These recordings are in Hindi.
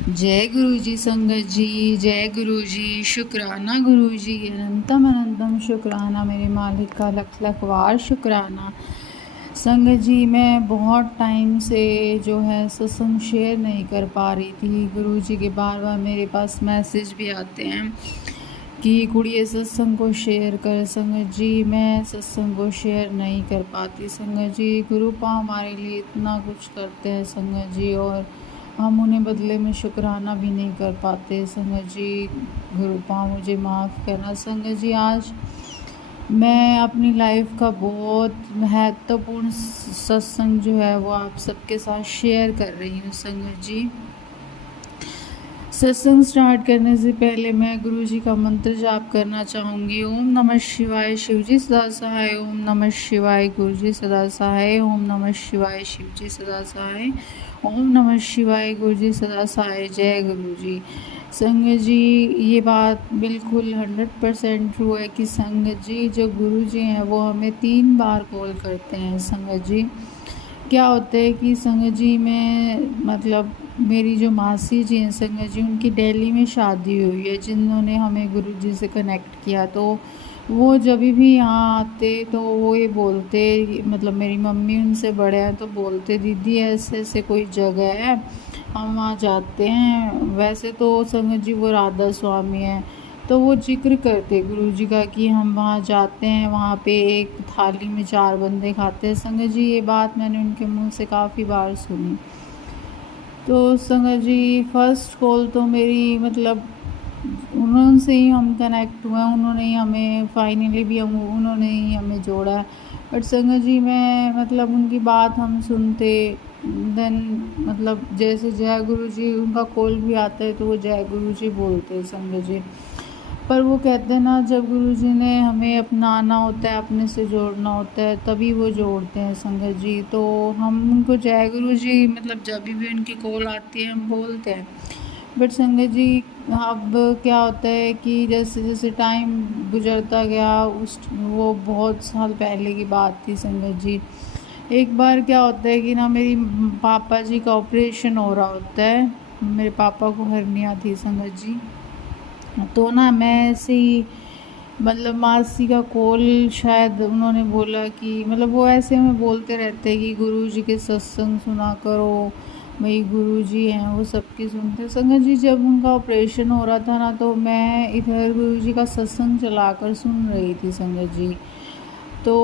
जय गुरु जी संगत जी। जय गुरु जी। शुक्राना गुरु जी, अनंतम अनंतम शुक्राना मेरे मालिक का, लख लख वार शुक्राना। संगत जी, मैं बहुत टाइम से जो है सत्संग शेयर नहीं कर पा रही थी। गुरु जी के बार बार मेरे पास मैसेज भी आते हैं कि कुड़िए सत्संग को शेयर कर। संगत जी, मैं सत्संग को शेयर नहीं कर पाती। संगत जी, गुरु पा हमारे लिए इतना कुछ करते हैं संगत जी, और हम उन्हें बदले में शुक्राना भी नहीं कर पाते। संगत जी, गुरु पा मुझे माफ़ करना। संगत जी, आज मैं अपनी लाइफ का बहुत महत्वपूर्ण सत्संग जो है वो आप सबके साथ शेयर कर रही हूँ। संगत जी, सत्संग स्टार्ट करने से पहले मैं गुरु जी का मंत्र जाप करना चाहूँगी। ओम नमः शिवाय, शिव जी सदा सहाय। ओम नमः शिवाय, गुरु जी सदा सहाय। ओम नमः शिवाय, शिव जी सदा सहाय। ओम नमः शिवाय, गुरु जी सदा सहाय। जय गुरु जी। संगत जी, ये बात बिल्कुल 100% ट्रू है कि संगत जी, जो गुरु जी हैं वो हमें 3 बार कॉल करते हैं। संगत जी, क्या होता है कि संगत जी में मतलब मेरी जो मासी जी हैं संगत जी, उनकी दिल्ली में शादी हुई है, जिन्होंने हमें गुरु जी से कनेक्ट किया। तो वो जब भी यहाँ आते तो वो ये बोलते, मतलब मेरी मम्मी उनसे बड़े हैं तो बोलते, दीदी ऐसे ऐसे कोई जगह है, हम वहाँ जाते हैं। वैसे तो संगत जी वो राधा स्वामी है, तो वो जिक्र करते गुरु जी का कि हम वहाँ जाते हैं, वहाँ पे एक थाली में 4 बंदे खाते हैं। संगत जी, ये बात मैंने उनके मुंह से काफ़ी बार सुनी। तो संगत जी, फर्स्ट कॉल तो मेरी मतलब उन्होंने ही हम कनेक्ट हुए हैं, उन्होंने ही हमें फाइनली भी उन्होंने ही हमें जोड़ा है। बट संगत जी, मैं मतलब उनकी बात हम सुनते, देन मतलब जैसे जय गुरु जी उनका कॉल भी आता है तो वो जय गुरु जी बोलते हैं संगत जी। पर वो कहते हैं ना, जब गुरु जी ने हमें अपनाना होता है, अपने से जोड़ना होता है, तभी वो जोड़ते हैं संगत जी। तो हम उनको जय गुरु जी मतलब जब भी उनकी कॉल आती है हम बोलते हैं। बट संगत जी, अब क्या होता है कि जैसे जैसे टाइम गुजरता गया, उस वो बहुत साल पहले की बात थी संगत जी। एक बार क्या होता है कि ना, मेरी पापा जी का ऑपरेशन हो रहा होता है। मेरे पापा को हर्निया थी संगत जी। तो ना मैं ऐसे ही मतलब मासी का कॉल, शायद उन्होंने बोला कि मतलब वो ऐसे में बोलते रहते हैं कि गुरु जी के सत्संग सुना करो, भाई गुरु जी हैं वो सबकी सुनते। संगत जी, जब उनका ऑपरेशन हो रहा था ना, तो मैं इधर गुरु जी का सत्संग चलाकर सुन रही थी संगत जी। तो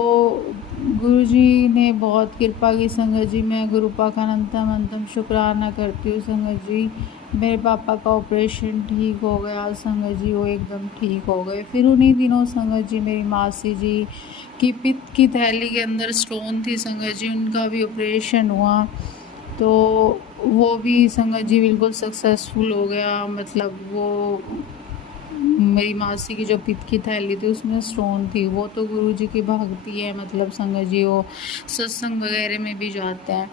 गुरु जी ने बहुत कृपा की संगत जी। मैं गुरुपा का अनंतम अनंतम शुक्राना करती हूँ संगत जी। मेरे पापा का ऑपरेशन ठीक हो गया संगत जी, वो एकदम ठीक हो गए। फिर उन्हीं दिनों संगत जी मेरी मासी जी की पित्त की थैली के अंदर स्टोन थी संगत जी, उनका भी ऑपरेशन हुआ। तो वो भी संगत जी बिल्कुल सक्सेसफुल हो गया। मतलब वो मेरी मासी की जो पित्त की थैली थी उसमें स्टोन थी। वो तो गुरु जी की भक्ति है, मतलब संगत जी वो सत्संग वगैरह में भी जाते हैं।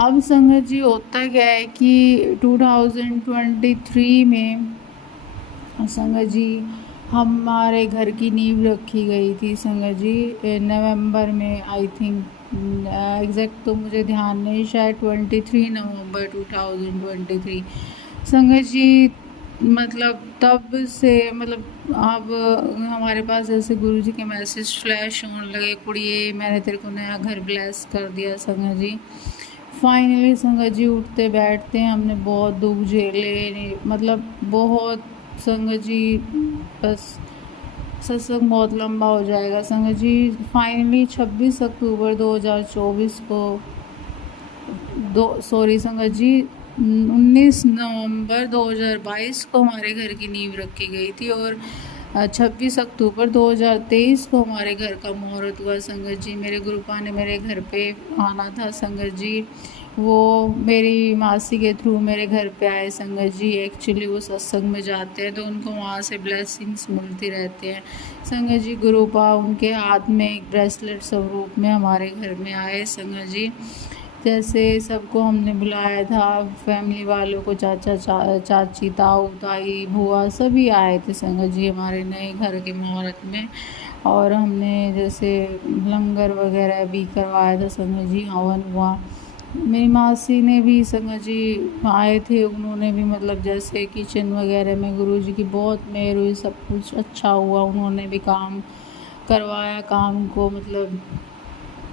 अब संगत जी, होता क्या है कि 2023 में संगत जी हमारे घर की नींव रखी गई थी संगत जी, नवंबर में आई थिंक। एग्जैक्ट तो मुझे ध्यान नहीं, शायद 23 नवंबर 2023 संगत जी। मतलब तब से मतलब अब हमारे पास ऐसे गुरु जी के मैसेज फ्लैश होने लगे, कुड़िए मैंने तेरे को नया घर ब्लेस कर दिया संगत जी। फाइनली संगत जी, उठते बैठते हैं हमने बहुत दुख झेले, मतलब बहुत संगत जी। बस सत्संग बहुत लंबा हो जाएगा संगत जी। फाइनली 26 अक्टूबर 2024 को सॉरी संगत जी, 19 नवंबर 2022 को हमारे घर की नींव रखी गई थी, और 26 अक्टूबर 2023 को हमारे घर का मुहूर्त हुआ संगत जी। मेरे गुरुपा ने मेरे घर पे आना था संगत जी, वो मेरी मासी के थ्रू मेरे घर पे आए संगत जी। एक्चुअली वो सत्संग में जाते हैं तो उनको वहाँ से ब्लेसिंग्स मिलती रहते हैं संगत जी। गुरुपा उनके हाथ में एक ब्रेसलेट स्वरूप में हमारे घर में आए संगत जी। जैसे सबको हमने बुलाया था, फैमिली वालों को, चाची, ताऊ, ताई, बुआ सभी आए थे संगत जी हमारे नए घर के मुहूर्त में। और हमने जैसे लंगर वगैरह भी करवाया था संगत जी, हवन हुआ। मेरी मासी ने भी संगत जी आए थे, उन्होंने भी मतलब जैसे किचन वगैरह में गुरुजी की बहुत मेहर हुई, सब कुछ अच्छा हुआ। उन्होंने भी काम करवाया, काम को मतलब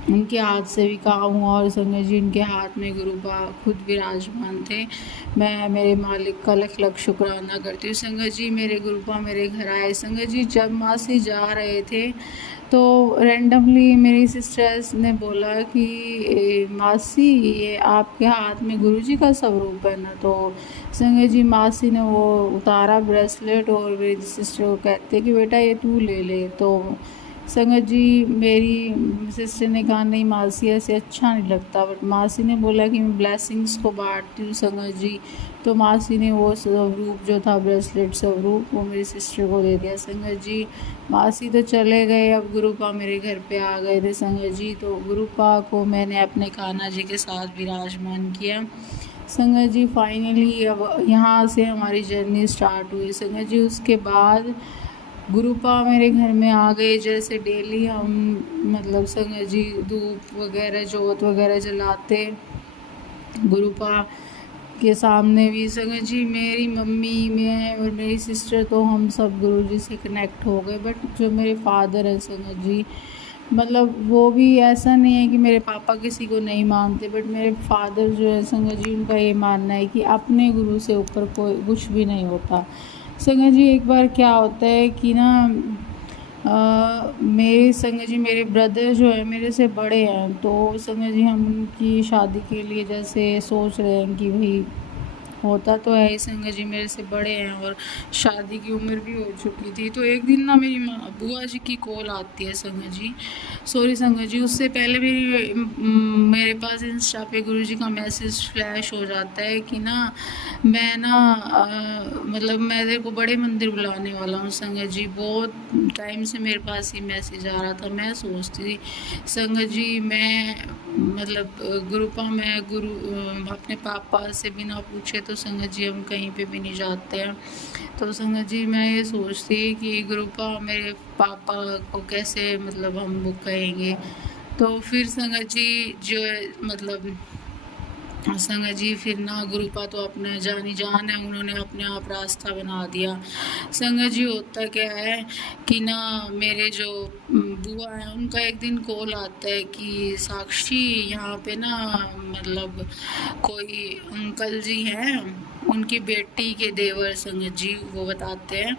उनके हाथ से भी काम हुआ। और संगत जी उनके हाथ में गुरुपा खुद विराजमान थे। मैं मेरे मालिक का लख लख शुक्राना करती हूँ। संगत जी मेरे गुरुपा मेरे घर आए। संगत जी जब मासी जा रहे थे तो रैंडमली मेरी सिस्टर्स ने बोला कि मासी ये आपके हाथ में गुरुजी का स्वरूप है ना। तो संगत जी मासी ने वो उतारा ब्रेसलेट और मेरी सिस्टर को कहते कि बेटा ये तू ले ले। तो संगत जी मेरी सिस्टर ने कहा नहीं मासी ऐसे अच्छा नहीं लगता, बट मासी ने बोला कि मैं ब्लेसिंग्स को बांटती हूँ संगत जी। तो मासी ने वो स्वरूप जो था ब्रेसलेट स्वरूप वो मेरी सिस्टर को दे दिया संगत जी। मासी तो चले गए, अब गुरुपा मेरे घर पे आ गए थे संगत जी। तो गुरुपा को मैंने अपने कान्हा जी के साथ विराजमान किया संगत जी। फाइनली अब यहाँ से हमारी जर्नी स्टार्ट हुई संगत जी। उसके बाद गुरुपा मेरे घर में आ गए। जैसे डेली हम मतलब संगत जी धूप वगैरह जोत वगैरह जलाते गुरुपा के सामने भी संगत जी। मेरी मम्मी मैं और मेरी सिस्टर तो हम सब गुरुजी से कनेक्ट हो गए। बट जो मेरे फादर हैं संगत जी, मतलब वो भी ऐसा नहीं है कि मेरे पापा किसी को नहीं मानते, बट मेरे फादर जो है संगत जी उनका ये मानना है कि अपने गुरु से ऊपर कोई कुछ भी नहीं होता। संगत जी एक बार क्या होता है कि ना मेरे संगत जी मेरे ब्रदर जो है मेरे से बड़े हैं। तो संगत जी हम उनकी शादी के लिए जैसे सोच रहे हैं कि भाई होता तो है ही संगत जी मेरे से बड़े हैं और शादी की उम्र भी हो चुकी थी। तो एक दिन ना मेरी बुआ जी की कॉल आती है संगत जी, सॉरी संगत जी उससे पहले मेरे पास इंस्टा पे गुरुजी का मैसेज फ्लैश हो जाता है कि ना मैं ना मतलब मैं तेरे को बड़े मंदिर बुलाने वाला हूँ संगत जी। बहुत टाइम से मेरे पास ही मैसेज आ रहा था। मैं सोचती थी संगत जी मैं मतलब गुरुपा मैं अपने पापा से बिना पूछे तो संगत जी हम कहीं पे भी नहीं जाते हैं। तो संगत जी मैं ये सोचती कि गुरुपा मेरे पापा को कैसे मतलब हम वो कहेंगे। तो फिर संगत जी जो है मतलब संगत जी फिर ना गुरुपा तो अपने जानी जान है, उन्होंने अपने आप रास्ता बना दिया। संगत जी होता क्या है कि ना मेरे जो बुआ हैं उनका एक दिन कॉल आता है कि साक्षी यहाँ पे ना मतलब कोई अंकल जी हैं, उनकी बेटी के देवर संगत जी वो बताते हैं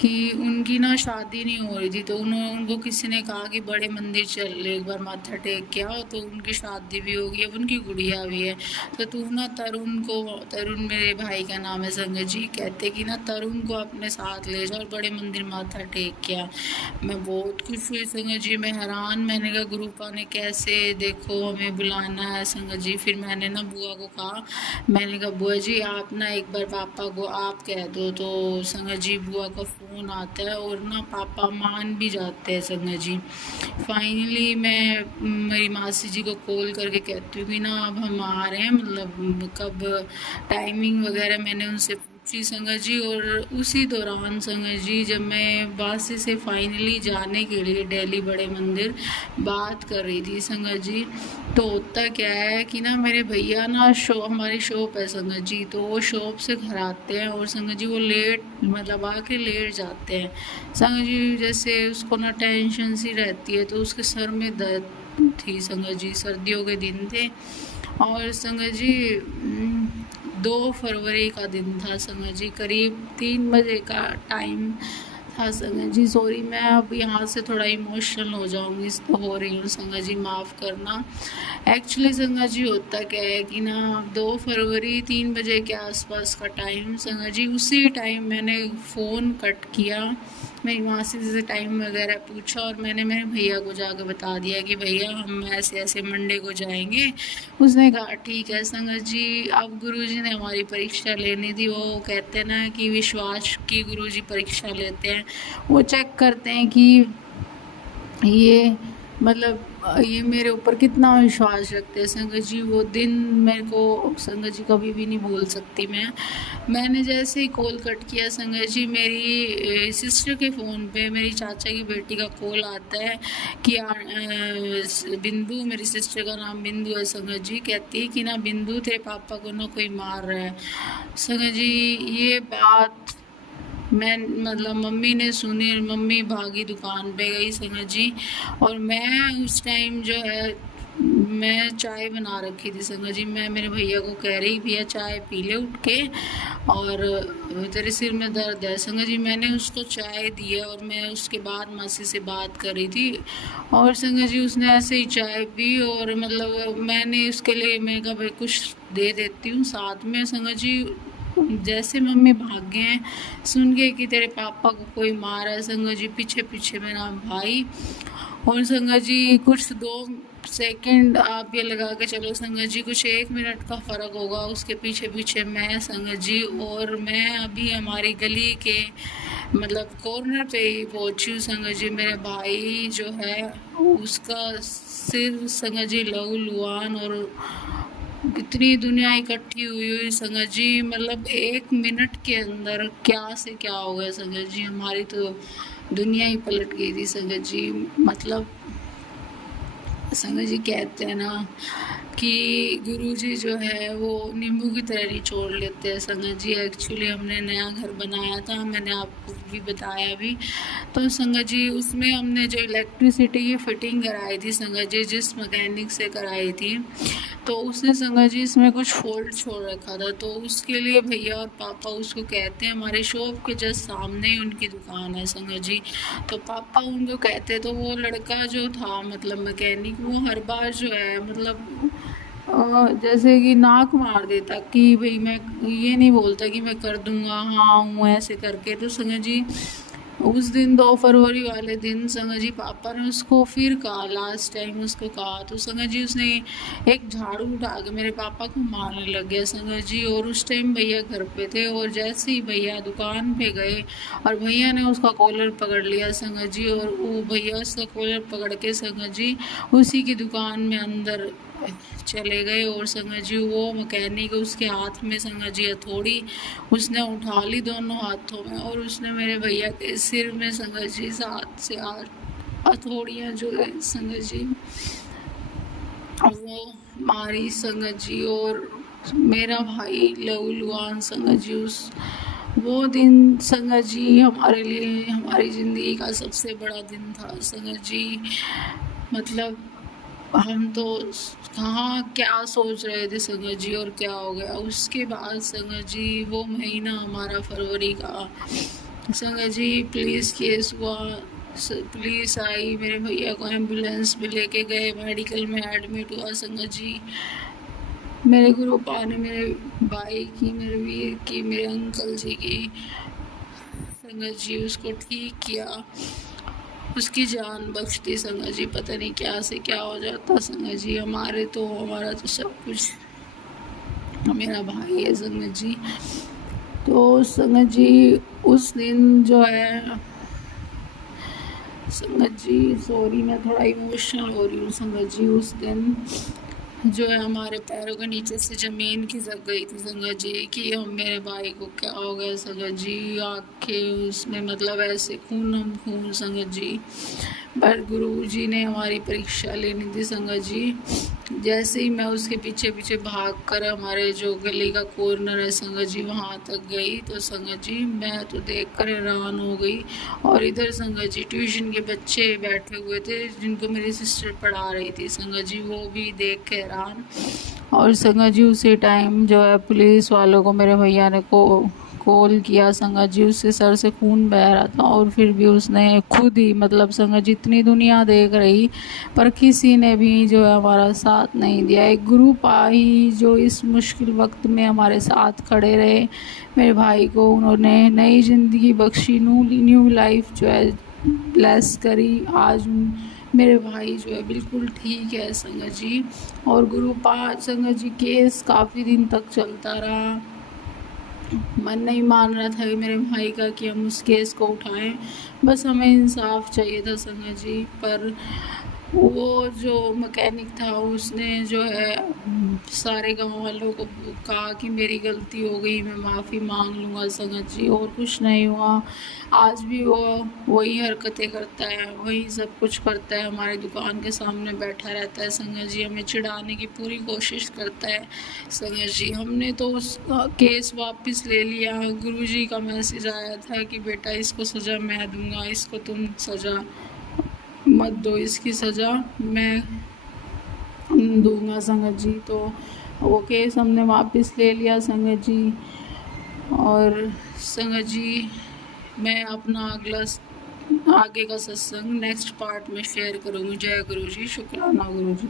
कि उनकी ना शादी नहीं हो रही थी। तो उनको किसी ने कहा कि बड़े मंदिर चल एक बार माथा टेक के आओ, तो उनकी शादी भी होगी, अब उनकी गुड़िया भी है। तो तू ना तरुण मेरे भाई का नाम है संगत जी, कहते कि ना तरुण को अपने साथ ले जाओ और बड़े मंदिर माथा टेक के आ। मैं बहुत खुश हुई संगत जी, मैं हैरान, मैंने कहा गुरुपा ने कैसे देखो हमें बुलाना है संगत जी। फिर मैंने ना बुआ को कहा, मैंने कहा बुआ जी आप ना एक बार पापा को आप कह दो। तो संगत जी बुआ का फ़ोन आता है और ना पापा मान भी जाते हैं संगत जी। फाइनली मैं मेरी मासी जी को कॉल करके कहती हूँ कि ना अब हम आ रहे हैं, मतलब कब टाइमिंग वगैरह मैंने उनसे पूछी संगत जी। और उसी दौरान संगत जी जब मैं बासी से फाइनली जाने के लिए दिल्ली बड़े मंदिर बात कर रही थी संगत जी, तो होता क्या है कि ना मेरे भैया ना हमारी शॉप है संगत जी, तो वो शॉप से घर आते हैं और संगत जी वो लेट मतलब आके लेट जाते हैं संगत जी। जैसे उसको ना टेंशन सी रहती है, तो उसके सर में दर्द थी संगत जी, सर्दियों के दिन थे। और संगत जी 2 फरवरी का दिन था संगत जी, करीब 3 बजे का टाइम था संगत जी। सॉरी मैं अब यहाँ से थोड़ा इमोशनल हो जाऊँगी, तो हो रही हूँ संगत जी, माफ़ करना। एक्चुअली संगत जी होता क्या है कि ना 2 फरवरी 3 बजे के आसपास का टाइम संगत जी, उसी टाइम मैंने फ़ोन कट किया, मेरी मासी से टाइम वगैरह पूछा और मैंने मेरे भैया को जाकर बता दिया कि भैया हम ऐसे ऐसे मंडे को जाएंगे। उसने कहा ठीक है संगत जी। अब गुरुजी ने हमारी परीक्षा लेनी थी, वो कहते हैं ना कि विश्वास की गुरुजी परीक्षा लेते हैं, वो चेक करते हैं कि ये मतलब ये मेरे ऊपर कितना विश्वास रखते हैं संगत जी। वो दिन मेरे को संगत जी कभी भी नहीं भूल सकती मैंने जैसे ही कॉल कट किया संगत जी, मेरी सिस्टर के फ़ोन पे मेरी चाचा की बेटी का कॉल आता है कि बिंदु, मेरी सिस्टर का नाम बिंदु है संगत जी, कहती है कि ना बिंदु तेरे पापा को ना कोई मार रहा है। संगत जी ये बात मैं मतलब मम्मी ने सुनी, मम्मी भागी दुकान पे गई संगत जी। और मैं उस टाइम जो है मैं चाय बना रखी थी संगत जी। मैं मेरे भैया को कह रही भैया चाय पी ले उठ के, और तेरे सिर में दर्द है संगत जी। मैंने उसको चाय दी है और मैं उसके बाद मासी से बात कर रही थी, और संगत जी उसने ऐसे ही चाय पी। और मतलब मैंने उसके लिए मैं कहा भाई कुछ दे देती हूँ साथ में संगत जी। जैसे मम्मी भाग गए हैं सुन के कि तेरे पापा को कोई मारा है संगत जी, पीछे पीछे मेरा भाई। और संगत जी कुछ 2 सेकंड आप ये लगा के चलो संगत जी, कुछ 1 मिनट का फ़र्क होगा, उसके पीछे पीछे मैं संगत जी। और मैं अभी हमारी गली के मतलब कॉर्नर पे ही पहुंची हूँ संगत जी। मेरे भाई जो है उसका सिर संगत जी लहू लुहान, और इतनी दुनिया इकट्ठी हुई हुई संगत जी। मतलब 1 मिनट के अंदर क्या से क्या हो गया संगत जी, हमारी तो दुनिया ही पलट गई थी संगत जी। मतलब संगत जी कहते हैं ना कि गुरुजी जो है वो नींबू की तरह निचोड़ लेते हैं संगत जी। एक्चुअली हमने नया घर बनाया था, मैंने आपको भी बताया भी। तो संगत जी उसमें हमने जो इलेक्ट्रिसिटी की फिटिंग कराई थी संगत जी, जिस मैकेनिक से कराई थी, तो उसने संगत जी इसमें कुछ फॉल्ट छोड़ रखा था। तो उसके लिए भैया और पापा उसको कहते हैं, हमारे शॉप के जस्ट सामने ही उनकी दुकान है संगत जी। तो पापा उनको कहते, तो वो लड़का जो था मतलब मैकेनिक, वो हर बार जो है मतलब जैसे कि नाक मार देता कि भाई मैं ये नहीं बोलता कि मैं कर दूंगा हाँ हूँ ऐसे करके। तो संगत जी उस दिन 2 फरवरी वाले दिन संगत जी पापा ने उसको फिर कहा, लास्ट टाइम उसको कहा, तो संगत जी उसने एक झाड़ू उठा के मेरे पापा को मारने लग गया संगत जी। और उस टाइम भैया घर पे थे, और जैसे ही भैया दुकान पे गए और भैया ने उसका कॉलर पकड़ लिया संगत जी, और वो भैया उसका कॉलर पकड़ के संगत जी उसी की दुकान में अंदर चले गए। और संगत जी वो मैकेनिक उसके हाथ में संगत जी हथौड़ी उसने उठा ली दोनों हाथों में, और उसने मेरे भैया के सिर में संगत जी 7 से 8 हथौड़ियाँ जो है संगत जी वो मारी संगत जी। और मेरा भाई लहू लुहान संगत जी उस वो दिन संगत जी हमारे लिए हमारी ज़िंदगी का सबसे बड़ा दिन था संगत जी। मतलब हम तो कहाँ क्या सोच रहे थे संगत जी और क्या हो गया। उसके बाद संगत जी वो महीना हमारा फरवरी का संगत जी पुलिस केस हुआ, पुलिस आई, मेरे भैया को एम्बुलेंस में लेके गए, मेडिकल में एडमिट हुआ संगत जी। मेरे गुरुपा ने मेरे भाई की, मेरे वीर की, मेरे अंकल जी की संगत जी उसको ठीक किया, उसकी जान बख्श दी संगत जी। पता नहीं क्या से क्या हो जाता संगत जी। हमारा तो सब कुछ मेरा भाई है संगत जी। तो संगत जी उस दिन जो है संगत जी, सॉरी मैं थोड़ा इमोशनल हो रही हूँ संगत जी। उस दिन जो है हमारे पैरों के नीचे से ज़मीन खिसक गई थी संगत जी कि हम मेरे भाई को क्या हो गया संगत जी। आँखें उसमें मतलब ऐसे खून हम खून संगत जी। पर गुरु जी ने हमारी परीक्षा लेनी थी संगत जी। जैसे ही मैं उसके पीछे पीछे भाग कर हमारे जो गली का कॉर्नर है संगत जी वहाँ तक गई, तो संगत जी मैं तो देख कर हैरान हो गई। और इधर संगत जी ट्यूशन के बच्चे बैठे हुए थे जिनको मेरी सिस्टर पढ़ा रही थी संगत जी, वो भी देख के हैरान। और संगत जी उसी टाइम जो है पुलिस वालों को मेरे भैया ने कॉल किया संगत जी, उसके सर से खून बह रहा था, और फिर भी उसने खुद ही मतलब संगत जी इतनी दुनिया देख रही पर किसी ने भी जो है हमारा साथ नहीं दिया। एक ग्रुप आई जो इस मुश्किल वक्त में हमारे साथ खड़े रहे, मेरे भाई को उन्होंने नई ज़िंदगी बख्शी, न्यू लाइफ जो है ब्लेस करी। आज मेरे भाई जो है बिल्कुल ठीक है संगत जी। और गुरुपा संगत जी केस काफ़ी दिन तक चलता रहा, मन नहीं मान रहा था मेरे भाई का कि हम उस केस को उठाएं, बस हमें इंसाफ चाहिए था संगत जी। पर वो जो मैकेनिक था उसने जो है सारे गांव वालों को कहा कि मेरी गलती हो गई, मैं माफ़ी मांग लूँगा संगत जी, और कुछ नहीं हुआ। आज भी वो वही हरकतें करता है, वही सब कुछ करता है, हमारी दुकान के सामने बैठा रहता है संगत जी, हमें चिढ़ाने की पूरी कोशिश करता है संगत जी। हमने तो उस केस वापस ले लिया। गुरुजी का मैसेज आया था कि बेटा इसको सज़ा मैं दूंगा, इसको तुम सज़ा मत दो, इसकी सज़ा मैं दूंगा संगत जी। तो वो केस हमने वापस ले लिया संगत जी। और संगत जी मैं अपना आगे का सत्संग नेक्स्ट पार्ट में शेयर करूँगी। जय गुरु जी, शुक्राना गुरु जी।